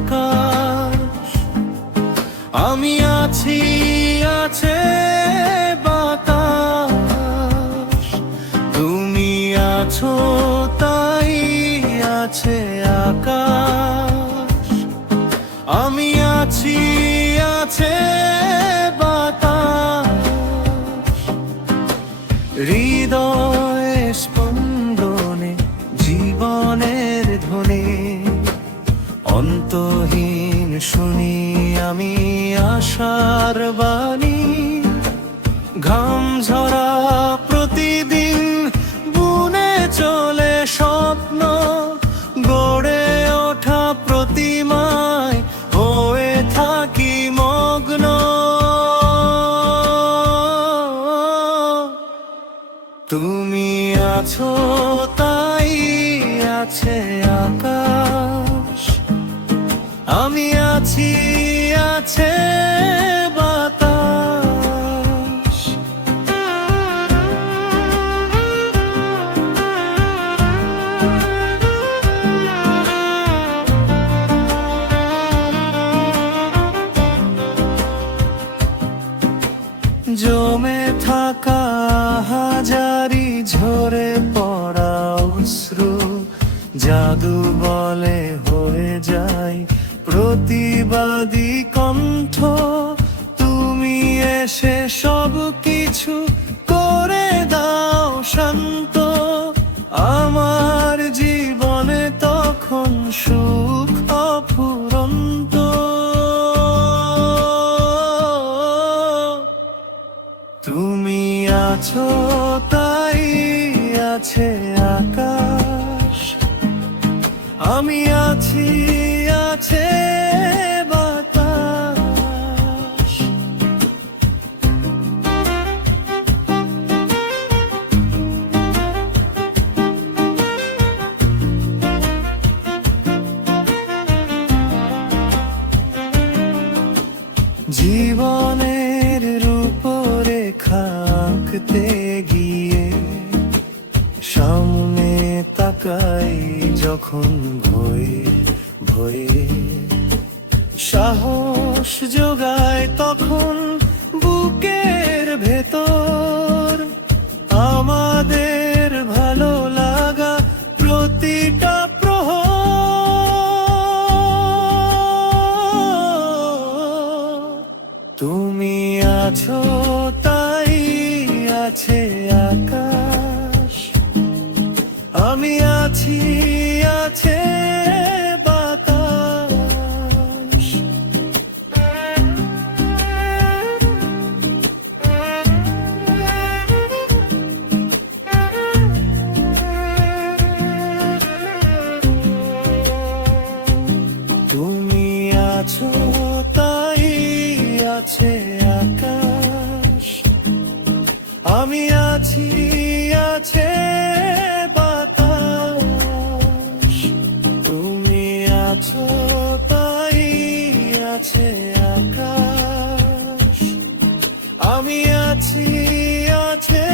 আকাশ। আমি আছি, আছে বাতাস, তুমি আছো তাই আছে আকাশ। আমি আছি, আছে বাতাস, হৃদয়ে স্পন্দনে জীবনের ধ্বনি। অন্তহীন শুনি আমি আশার বাণী। ঘাম ঝরা প্রতিদিন বুনে চলে স্বপ্ন, গড়ে ওঠা প্রতিমায় হয়ে থাকি মগ্ন। তুমি আছো তাই আছে আকাশ। আমি আছি, আছে বাতাস। জমে থাকা হাজারি ঝরে পড়া অশ্রু, জাদু বলে হয়ে যায় প্রতিবাদী কণ্ঠ। তুমি এসে সব কিছু করে দাও শান্ত। আমার জীবনে তখন সুখ অফুরন্ত। তুমি আছো তাই আছে আকাশ। আমি আছি, আছে বাতাস। জীবনের রূপরেখা আঁকতে গিয়ে সামনে তাকাই যখন ভয়ে ভয়ে, সাহস জোগায় তখন বুকের ভেতর। আমাদের ভালো লাগা প্রতিটা প্রহর। তুমি আছো তাই আছে আকাশ। আমি আছি, আছে বাতাস। তুমি আছো তাই আছে আকাশ। আমি আছি, আছে বাতাস। তুমি আছো তাই আছে আকাশ। আমি আছি, আছে